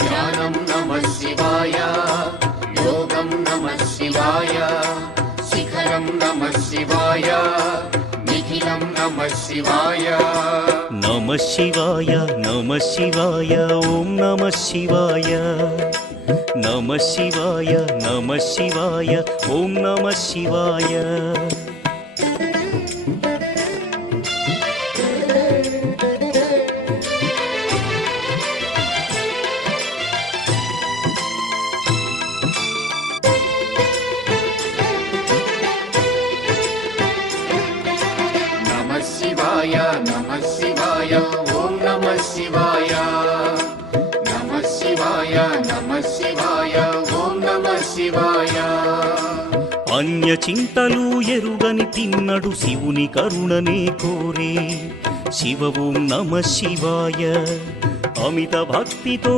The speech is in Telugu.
ధ్యానం నమః శివాయ, యోగం నమః శివాయ, శిఖరం నమః శివాయ, నిఖిలం నమః శివాయ. నమః శివాయ నమః శివాయ ఓం నమః శివాయ. నమః శివాయ నమః శివాయ ఓం నమః శివాయ. నమః శివాయ నమః శివాయ ఓం నమః శివాయ. నమః శివాయ నమః శివాయ ఓం నమః శివాయ. అన్య చింతలు ఎరుగని తిన్నడు శివుని కరుణనే కోరే. శివ ఓం నమః శివాయ. అమిత భక్తితో